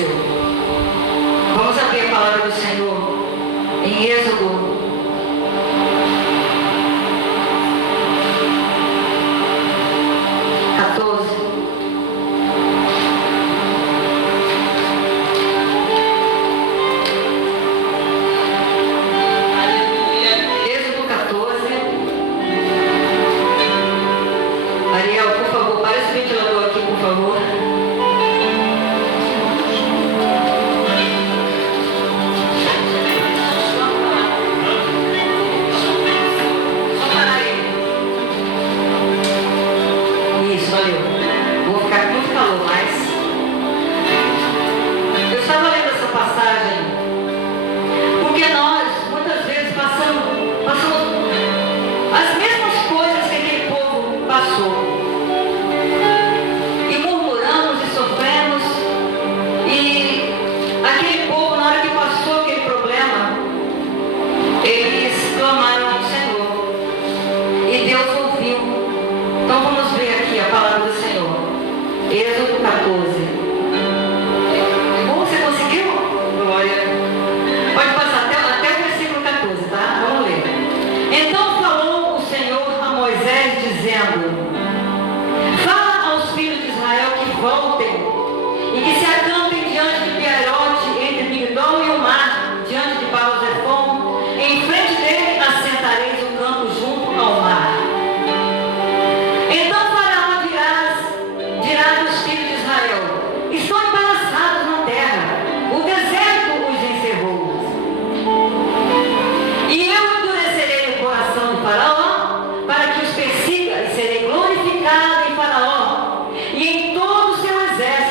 aconteceu. Vamos abrir a palavra do Senhor em Êxodo. Serei glorificado em Faraó e em todo o seu exército.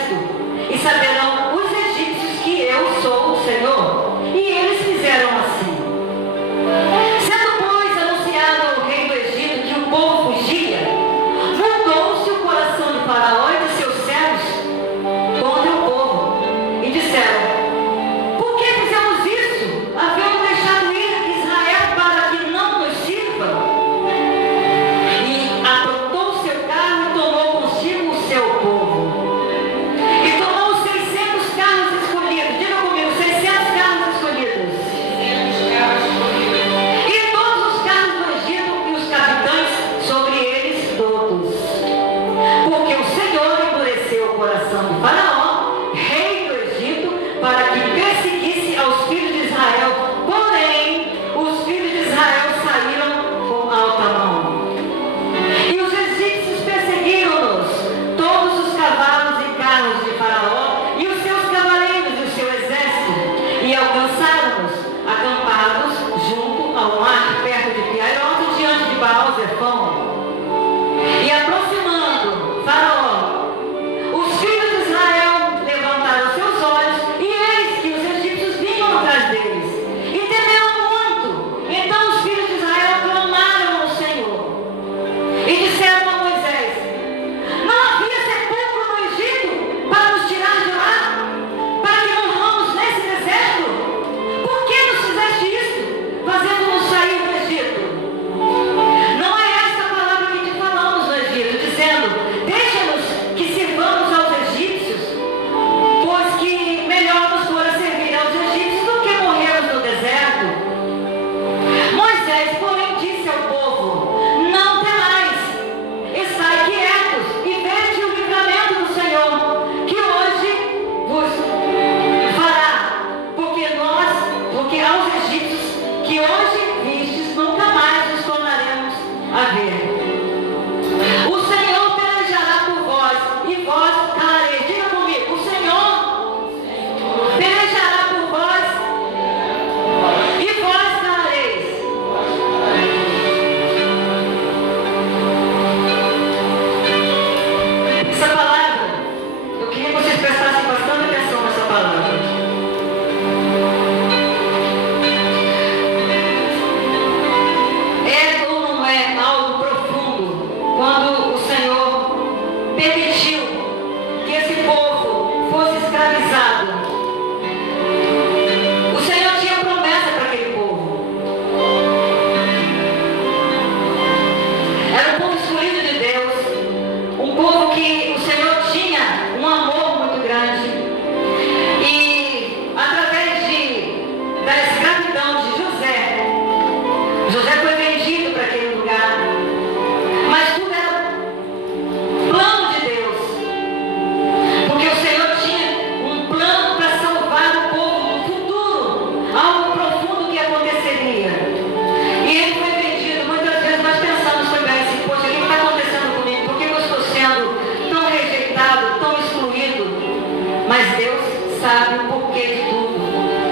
Mas Deus sabe o porquê de tudo.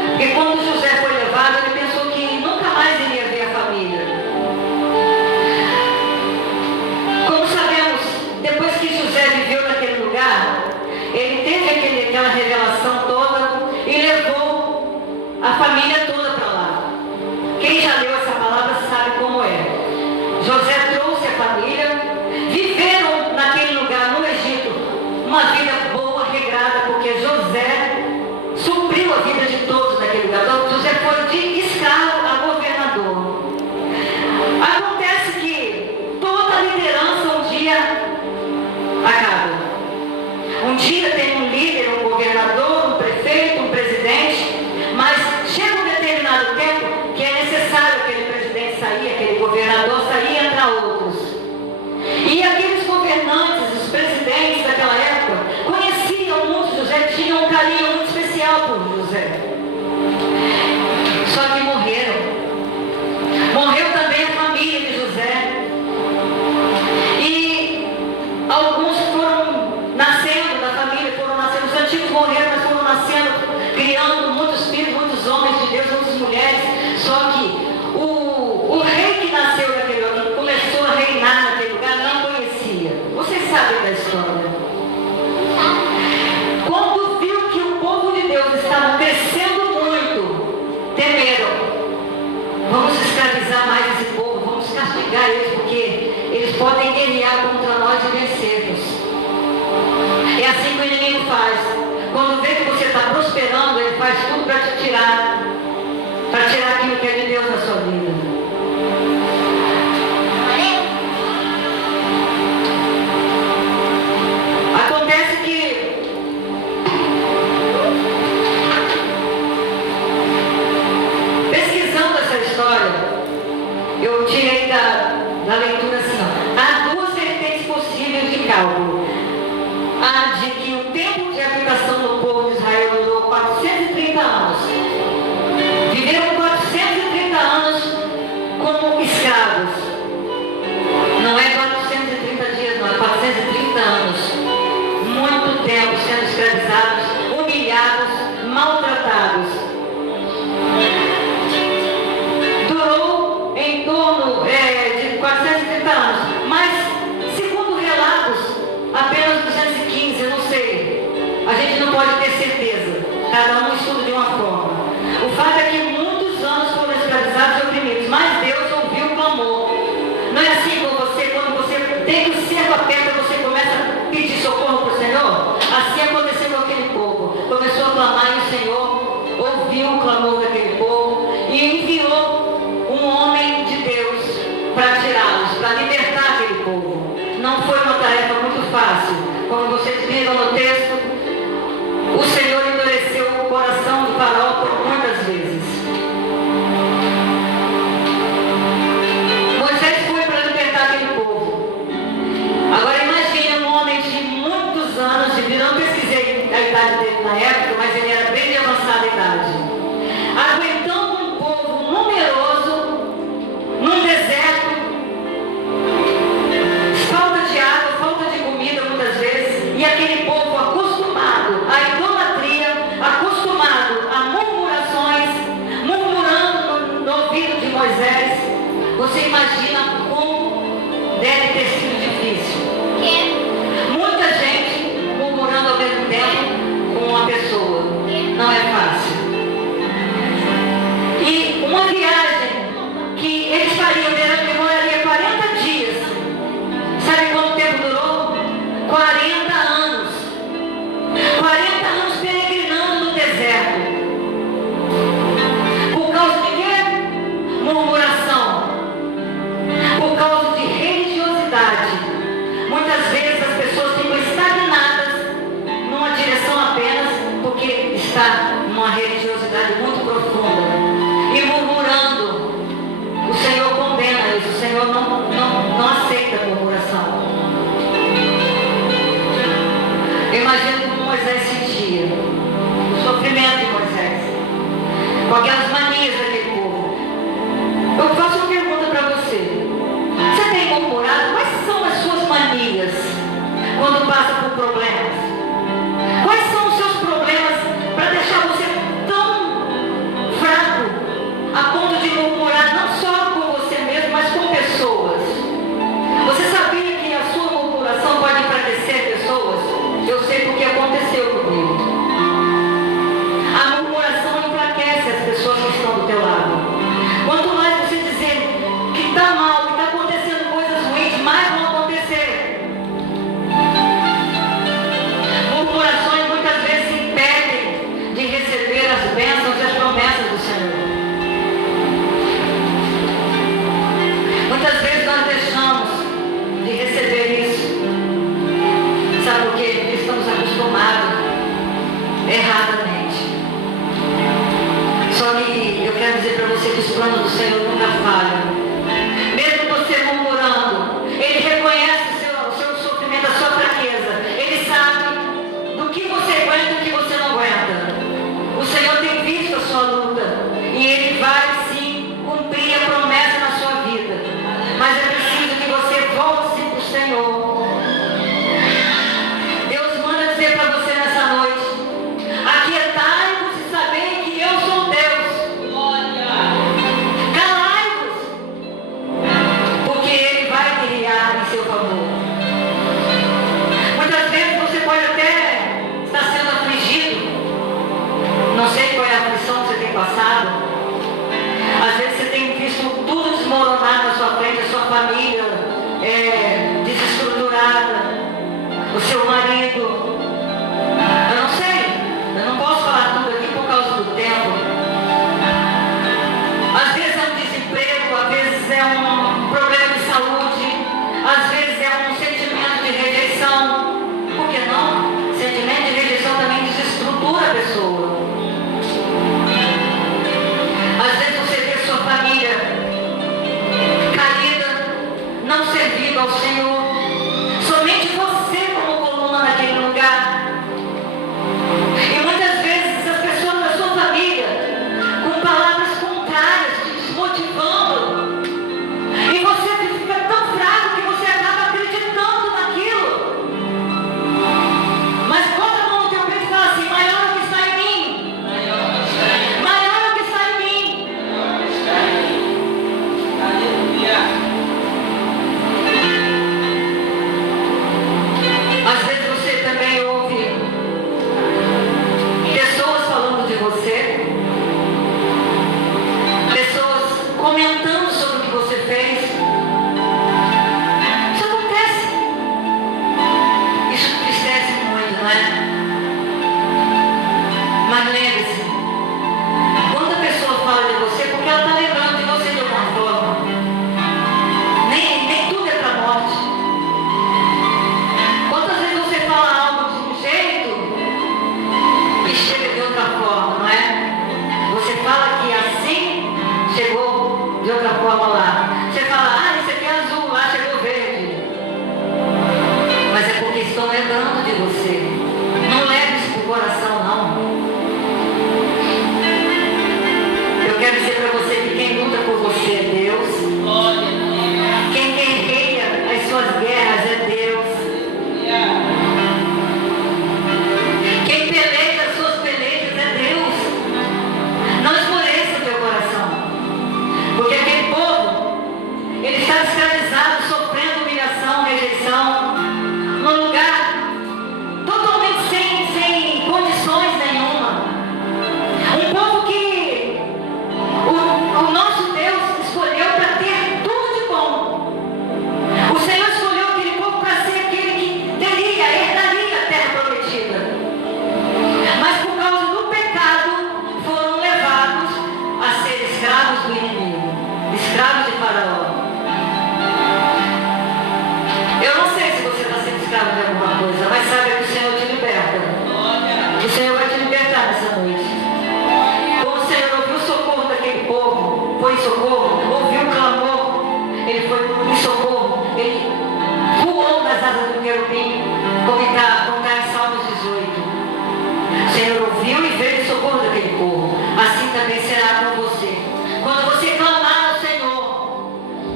Porque quando José foi levado, ele pensou que nunca mais iria ver a família. Como sabemos, depois que José viveu naquele lugar, ele teve aquela revelação toda e levou a família toda para lá. Quem já leu essa palavra sabe como é. José trouxe a família, viveram naquele lugar, no Egito, uma vida boa, regrada, porque José supriu a vida de todos naquele lugar. Então, José foi de escravo a governador. Acontece que toda a liderança um dia acaba. Um dia tem um líder, um governador, um prefeito, um presidente, mas chega um determinado tempo que é necessário aquele presidente sair, aquele governador sair e entrar outros. E aqueles governantes, os presidentes daquela época, conheciam muito José, tinham um carinho muito especial por José. Só que morreram. Morreu também a família de José. E alguns foram nascendo da família, foram nascendo, os antigos morreram, mas foram nascendo, criando muitos filhos, muitos homens de Deus, muitas mulheres. Só que o rei que nasceu naquele lugar, que começou a reinar naquele lugar, não conhecia. Vocês sabem da história. Quando viu que o povo de Deus estava crescendo muito, temeram. Vamos escravizar mais esse povo, vamos castigar eles, porque eles podem guerrear contra nós e vencer-nos. É assim que o inimigo faz. Quando vê que você está prosperando, ele faz tudo para te tirar, para tirar aquilo que é de Deus na sua vida. Acontece que pesquisando essa história, eu tirei da leitura assim, ó, há duas vertentes possíveis de cálculo. A de que o tempo de habitação do povo de Israel durou 430 anos. Viveram 430 anos como escravos. Não é 430 dias, não, é 430 anos. Muito tempo sendo escravizados, humilhados, maltratados. Durou em torno de 430 anos. Mas, segundo relatos, apenas 215, eu não sei. A gente não pode ter certeza. Cada um estuda de uma forma. O fato é que muitos anos foram escravizados e oprimidos, mas Deus ouviu o clamor. Não é assim com você, quando você tem o cerco aperta, você começa a pedir socorro para o Senhor? Assim aconteceu com aquele povo. Começou a clamar e o Senhor ouviu o clamor daquele povo e enviou um homem de Deus para tirá-los, para libertar aquele povo. Não foi uma tarefa muito fácil. Como vocês viram no texto, o Senhor endureceu o coração do faraó por muitas vezes. Moisés foi para libertar aquele povo. Agora imagine um homem de muitos anos, eu não pesquisei a idade dele na época, mas ele era bem de avançada idade, aguentando um povo numeroso, num deserto, falta de água, falta de comida muitas vezes, e aquele povo acostumado à idolatria, acostumado a murmurações, murmurando no ouvido de Moisés. Você imagina como deve ter sido difícil. Muita gente murmurando ao mesmo tempo com uma pessoa. Não é fácil. E uma viagem que eles fariam, demoraria 40 dias. Sabe quanto tempo durou? 40 anos. 40 anos peregrinando no deserto. Por causa de quê? Murmuração. Por causa de religiosidade. Muitas vezes as pessoas ficam estagnadas numa direção apenas porque está numa religiosidade muito profunda. E murmurando. O Senhor condena isso. O Senhor não aceita a murmuração. Eu imagino como Moisés sentia o sofrimento de Moisés, com aquelas manias daquele povo. Eu faço uma pergunta para você. Você tem murmurado? Quais são as suas manias quando passa por problemas? Quais são os seus problemas? erradamente. Só que eu quero dizer para você que os planos do Senhor nunca falham. Mesmo você murmurando, Ele reconhece o seu sofrimento, a sua fraqueza. Ele sabe do que você aguenta e do que você não aguenta. O Senhor tem visto a sua luta e Ele vai sim cumprir a promessa na sua vida. Mas é preciso que você volte para o Senhor. Deus manda dizer para você nessa noite: aquietai-vos e sabei que eu sou Deus. Calai-vos, porque Ele vai guiar em seu favor. Muitas vezes você pode até estar sendo afligido. Não sei qual é a aflição que você tem passado. Às vezes você tem visto tudo desmoronar na sua frente, a sua família desestruturada, o seu marido. Eu não sei, eu não posso falar tudo aqui por causa do tempo. Às vezes é um desemprego, às vezes é um problema de saúde, às vezes é um sentimento de rejeição. Por que não? Sentimento de rejeição também desestrutura a pessoa. Às vezes você vê sua família caída, não servindo ao Senhor. Somente você como coluna naquele lugar. E muitas vezes as pessoas da sua família, com palavras contrárias, te desmotivando. E você fica tão fraco que você acaba acreditando naquilo. Mas bota a mão no teu peito e fala assim: maior é o que está em mim. Maior é o que está em mim. Às vezes você também ouve pessoas falando de você, pessoas comentando sobre o que você fez. Isso acontece. Isso entristece muito, não é? Mas lembre-se, quando a pessoa fala de você, é porque ela está lembrando de você de alguma forma. Nem tudo é para a morte. Quantas vezes você fala algo de um jeito e chega de outra forma, não é? Você fala que assim chegou de outra forma lá. Você fala: isso aqui é azul, lá chegou verde. Mas é porque estão lembrando de você. Não leve isso para o coração, não. Eu quero dizer para você que quem luta por você é Deus. Quem guerreia as suas guerras é Deus. Quem peleja as suas pelejas é Deus. Não esmoreça o teu coração. Porque aquele povo, ele está escravizado, sofrendo humilhação, rejeição, num lugar totalmente sem condições nenhuma. Um povo que o nosso Deus escolheu para ter tudo de bom. O Senhor escolheu aquele povo para ser aquele que herdaria a terra prometida. Mas por causa do pecado, foram levados a ser escravos do inimigo, escravos de Faraó. Eu não sei se você está sendo escravo de alguma coisa, mas saiba que o Senhor te liberta. O Senhor vai te libertar nessa noite. Como o Senhor ouviu o socorro daquele povo, foi em socorro, ouviu o clamor, ele foi em socorro, ele voou nas asas do querubim, como está em Salmos 18. O Senhor ouviu e veio em socorro daquele povo. Assim também será com você. Quando você clamar ao Senhor,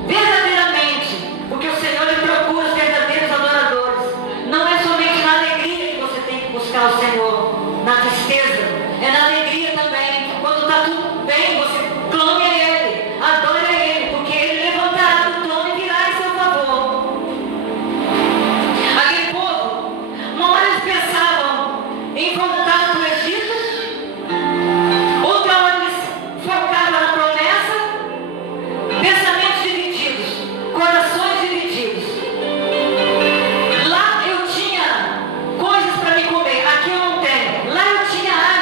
verdadeiramente, porque o Senhor ele procura os verdadeiros adoradores. Não é somente na alegria que você tem que buscar o Senhor, na tristeza, é na alegria também. Quando está tudo bem, você clame a Ele, adore a Ele, porque Ele levantará do trono e virá em seu favor. Aquele povo, uma hora eles pensavam em voltar para o Egito, outra hora eles focavam na promessa. Pensamentos divididos, corações divididos. Lá eu tinha coisas para me comer, aqui eu não tenho. Lá eu tinha água.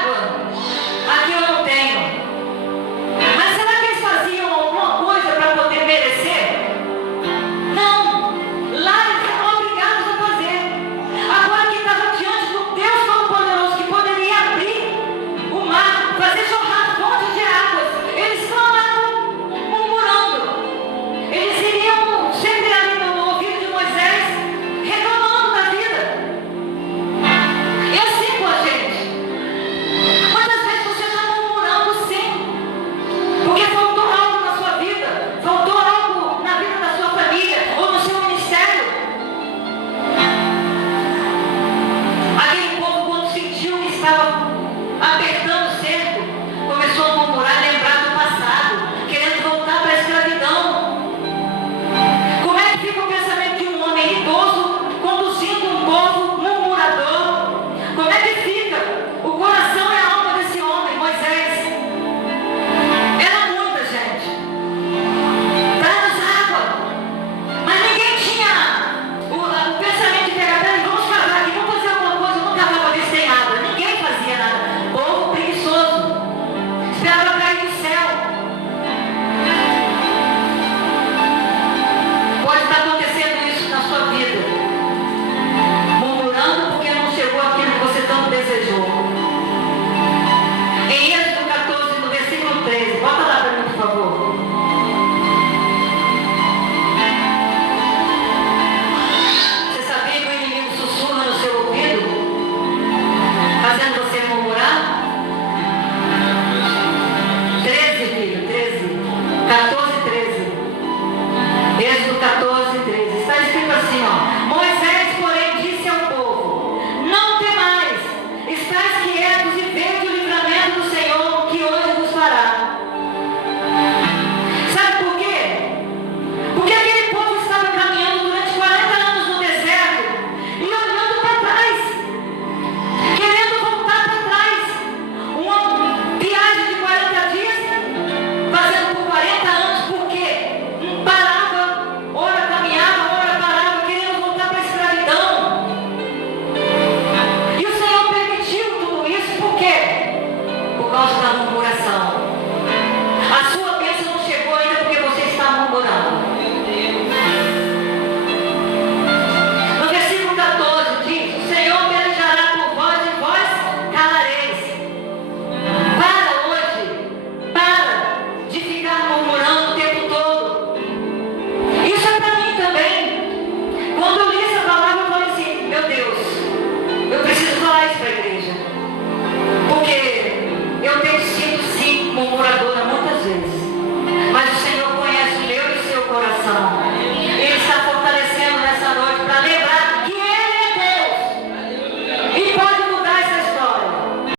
murmuradores